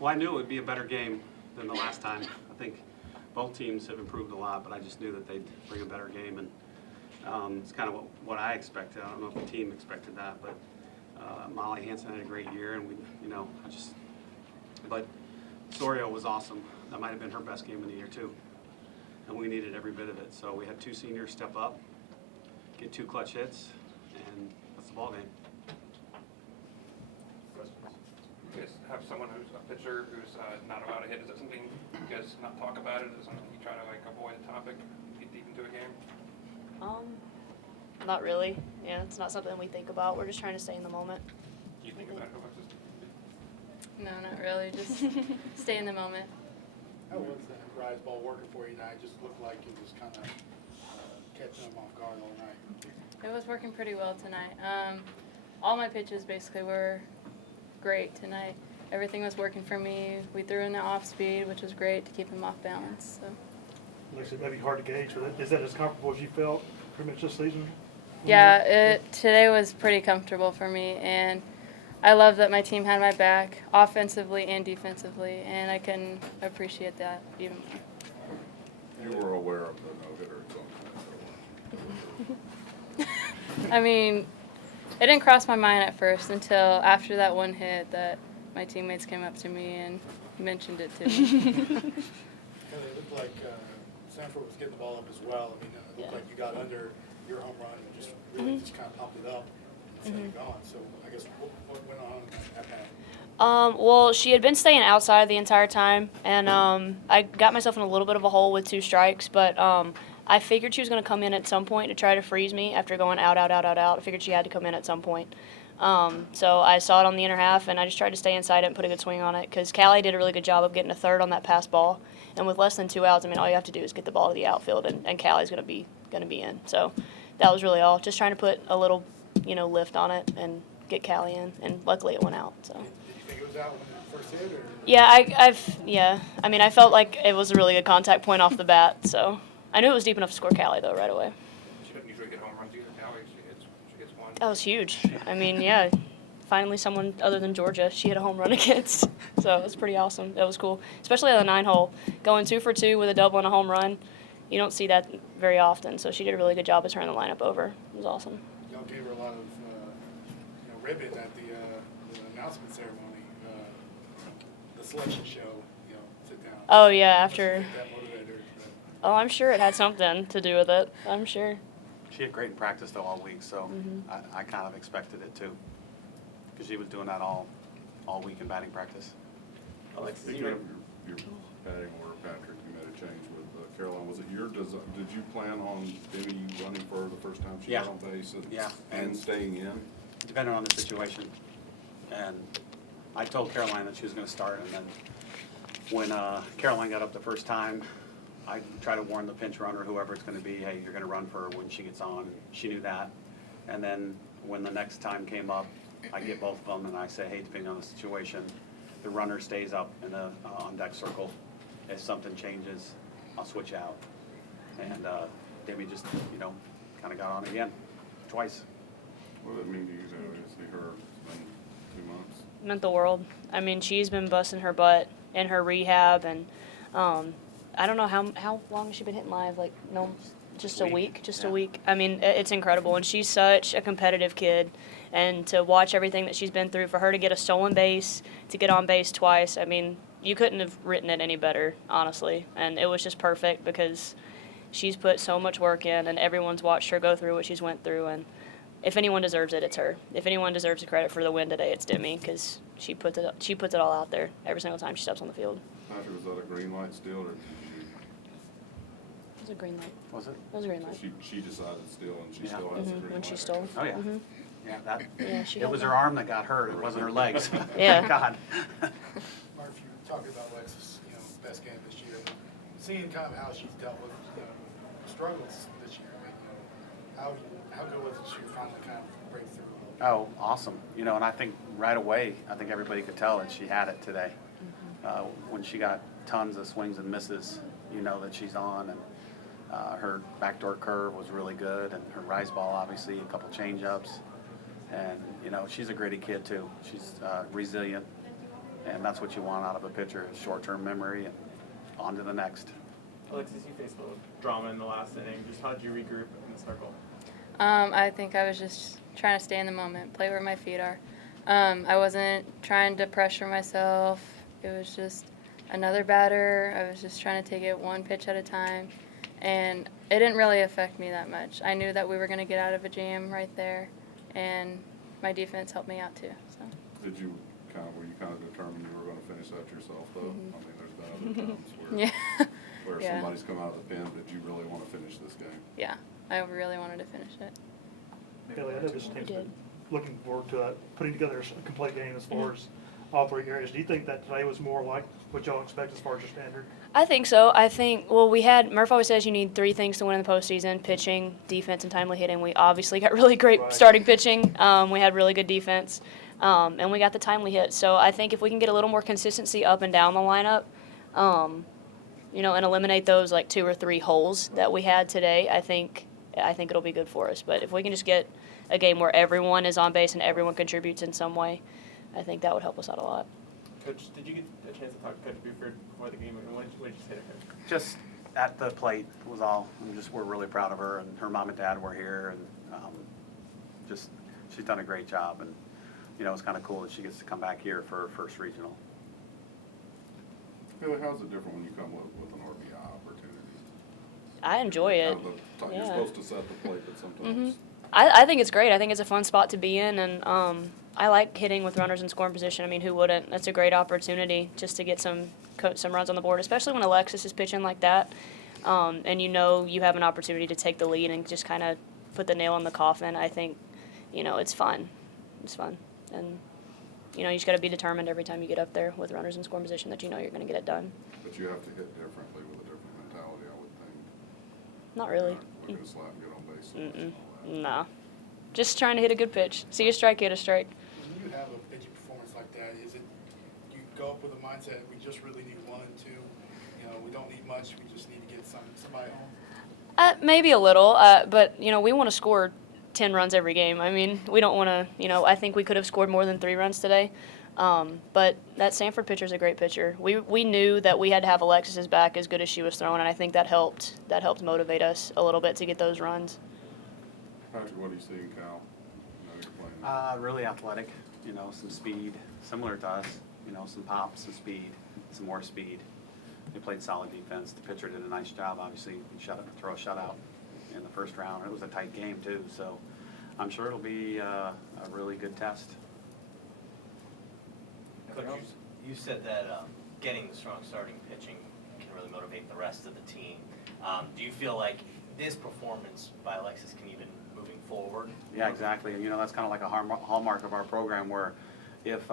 Well, I knew it would be a better game than the last time. I think both teams have improved a lot, but I just knew that they'd bring a better game, and it's kind of what I expected. I don't know if the team expected that, but Molly Hansen had a great year, and but Osorio was awesome. That might have been her best game of the year too, and we needed every bit of it. So we had 2 seniors step up, get 2 clutch hits, and that's the ball game. You guys have someone who's a pitcher who's not allowed to hit. Is that something you guys not talk about it? Is it something you try to avoid a topic, get deep into a game? Not really. Yeah, it's not something we think about. We're just trying to stay in the moment. Do you think about it, Alexis? No, not really. Just stay in the moment. How was that rise ball working for you tonight? It just looked like it was kind of catching them off guard all night. It was working pretty well tonight. All my pitches basically were great tonight. Everything was working for me. We threw in the off speed, which was great to keep him off balance. So. It may be hard to gauge, but is that as comfortable as you felt pretty much this season? Yeah, today was pretty comfortable for me, and I love that my team had my back offensively and defensively, and I can appreciate that even more. You were aware of the no-hitter zone. I mean, it didn't cross my mind at first until after that one hit that my teammates came up to me and mentioned it to me. It looked like Samford was getting the ball up as well. I mean, it looked like you got under your home run and just really just kind of popped it up and set it going. So I guess what went on at that? Well, she had been staying outside the entire time, and I got myself in a little bit of a hole with 2 strikes, but I figured she was going to come in at some point to try to freeze me after going out. I figured she had to come in at some point. So I saw it on the inner half, and I just tried to stay inside it and put a good swing on it, because Callie did a really good job of getting a third on that pass ball. And with less than 2 outs, I mean, all you have to do is get the ball to the outfield, and Callie's going to be in. So that was really all. Just trying to put a little, lift on it and get Callie in, and luckily it went out. So. Did you think it was out when you first hit? Or? Yeah, I mean, I felt like it was a really good contact point off the bat. So I knew it was deep enough to score Callie though right away. She doesn't usually get home runs either. Callie, she gets one. That was huge. I mean, yeah. Finally, someone other than Georgia she hit a home run against. So it was pretty awesome. That was cool, especially on the 9-hole, going 2 for 2 with a double and a home run. You don't see that very often. So she did a really good job of turning the lineup over. It was awesome. Y'all gave her a lot of ribbon at the announcement ceremony, the selection show. Sit down. Oh yeah, after. That motivated her. Oh, I'm sure it had something to do with it. I'm sure. She had great practice though all week, so I kind of expected it too, because she was doing that all week in batting practice. Speaking of your batting order, Patrick, you made a change with Caroline. Was it your design? Did you plan on Demi running for her the first time she got on base and staying in? Depending on the situation. And I told Caroline that she was going to start, and then when Caroline got up the first time, I tried to warn the pinch runner, whoever it's going to be, hey, you're going to run for her when she gets on. She knew that. And then when the next time came up, I get both of them, and I say, hey, depending on the situation, the runner stays up in the on-deck circle. If something changes, I'll switch out. And Debbie just, kind of got on again, twice. What did it mean to you to see her in 2 months? It meant the world. I mean, she's been busting her butt in her rehab, and I don't know how long has she been hitting live? Like, no, just a week. A week. I mean, it's incredible, and she's such a competitive kid. And to watch everything that she's been through, for her to get a stolen base, to get on base twice, I mean, you couldn't have written it any better, honestly. And it was just perfect because she's put so much work in, and everyone's watched her go through what she's went through. And if anyone deserves it, it's her. If anyone deserves the credit for the win today, it's Demi, because she puts it all out there every single time she steps on the field. Patrick, was that a green light still, or did It was a green light. Was it? It was a green light. she decided still, and she still has a green light? When she stole. Oh, yeah. Yeah, she it got was that. her arm that got hurt. It wasn't her legs. Yeah. God. Mark, you were talking about Alexis, best game this year. Seeing kind of how she's dealt with struggles this year. How good was it she finally kind of break through? Oh, awesome. And I think right away, everybody could tell that she had it today. When she got tons of swings and misses, that she's on, and her backdoor curve was really good, and her rise ball, obviously, a couple change-ups. And, she's a gritty kid, too. She's resilient, And that's what you want out of a pitcher, is short-term memory and on to the next. Alexis, you faced a little drama in the last inning. Just how did you regroup in the circle? I think I was just trying to stay in the moment, play where my feet are. I wasn't trying to pressure myself. It was just another batter. I was just trying to take it one pitch at a time. And it didn't really affect me that much. I knew that we were going to get out of a jam right there, and my defense helped me out too. So. Were you kind of determined you were going to finish that yourself, though? Mm-hmm. I mean, there's been other times where, Yeah. where Yeah. somebody's come out of the pen, did you really want to finish this game? Yeah, I really wanted to finish it. Haley, I know this team's did. been looking forward to putting together a complete game as far as all three areas. Do you think that today was more like what y'all expect as far as your standard? I think so. I think, well, Murph always says you need 3 things to win in the postseason: pitching, defense, and timely hitting. We obviously got really great Right. starting pitching. We had really good defense, and we got the timely hit. So I think if we can get a little more consistency up and down the lineup, and eliminate those like 2 or 3 holes that we had today, I think it'll be good for us. But if we can just get a game where everyone is on base and everyone contributes in some way, I think that would help us out a lot. Coach, did you get a chance to talk to Coach Buford before the game? And what did you say to Coach? Just at the plate was all. We're really proud of her, and her mom and dad were here, and she's done a great job. And it's kind of cool that she gets to come back here for her first regional. Haley, how's it different when you come with an RBI opportunity? I enjoy it. You're Yeah. supposed to set the plate, but sometimes. I think it's great. I think it's a fun spot to be in, and I like hitting with runners in scoring position. I mean, who wouldn't? That's a great opportunity just to get some runs on the board, especially when Alexis is pitching like that, and you have an opportunity to take the lead and just kind of put the nail in the coffin. I think, it's fun. It's fun, and you just got to be determined every time you get up there with runners in scoring position that you're going to get it done. But you have to hit differently with a different mentality, I would think. Not really. You're not going to slap and get on base so much and all that. Nah. Just trying to hit a good pitch. See a strike, hit a strike. When you have a pitching performance like that, is it, you go up with a mindset, we just really need 1 and 2, we don't need much, we just need to get somebody home? Maybe a little, but we want to score 10 runs every game. I mean, we don't want to, I think we could have scored more than 3 runs today. But that Samford pitcher is a great pitcher. We knew that we had to have Alexis's back as good as she was throwing, and I think that helped motivate us a little bit to get those runs. Patrick, what do you see in Cal? You're playing. Really athletic, some speed, similar to us, some pop, some speed, some more speed. They played solid defense. The pitcher did a nice job, obviously, throw a shutout in the first round. It was a tight game, too, so I'm sure it'll be a really good test. Coach, you said that getting the strong starting pitching can really motivate the rest of the team. Do you feel like this performance by Alexis can even moving forward? Yeah, exactly. And, that's kind of like a hallmark of our program where if,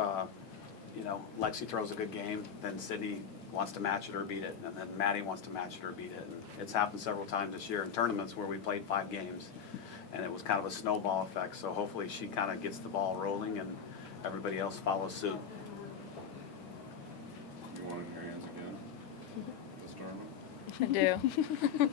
Lexi throws a good game, then Sydney wants to match it or beat it, and then Maddie wants to match it or beat it. And it's happened several times this year in tournaments where we played 5 games, and it was kind of a snowball effect. So hopefully she kind of gets the ball rolling and everybody else follows suit. You want it in your hands again this tournament? I do.